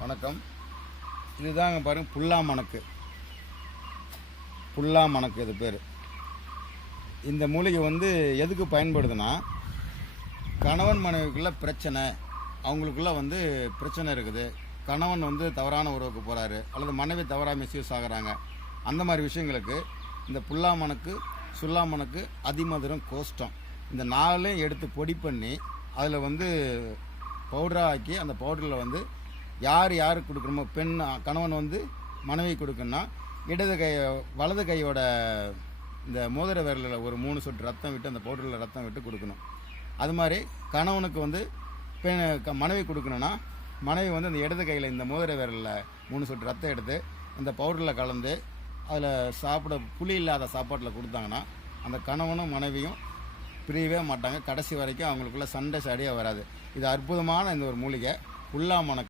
வணக்கம். இதுதாங்க பாருங்க, புல்லா மணக்கு இது பேர். இந்த மூலிகை வந்து எதுக்கு பயன்படுதுன்னா, கணவன் மனைவிக்குள்ள பிரச்சனை, அவங்களுக்குள்ள வந்து பிரச்சனை இருக்குது, கணவன் வந்து தவறான உறவுக்கு போகிறாரு அல்லது மனைவி தவறாக மிஸ்யூஸ் ஆகிறாங்க, அந்த மாதிரி விஷயங்களுக்கு இந்த புல்லா மணக்கு, சுல்லா மணக்கு, அதிமதுரம், கோஷ்டம் இந்த நாளையும் எடுத்து பொடி பண்ணி அதில் வந்து பவுடராக ஆக்கி அந்த பவுடரில் வந்து யாருக்கு கொடுக்கணுமோ, கணவன் வந்து மனைவி கொடுக்கணும்னா வலது கையோட இந்த மோதிர விரலில் ஒரு 3 சொட்டு ரத்தம் விட்டு அந்த பவுடரில் ரத்தம் விட்டு கொடுக்கணும். அது மாதிரி கணவனுக்கு வந்து மனைவி கொடுக்கணும்னா மனைவி வந்து அந்த இடது கையில் இந்த மோதிர விரலில் 3 சொட்டு ரத்தம் எடுத்து அந்த பவுடரில் கலந்து அதில் புளி இல்லாத சாப்பாட்டில் கொடுத்தாங்கன்னா அந்த கணவனும் மனைவியும் பிரியவே மாட்டாங்க. கடைசி வரைக்கும் அவங்களுக்குள்ள சண்டை சடியாக வராது. இது அற்புதமான இந்த ஒரு மூலிகை புல்லா மணக்கு.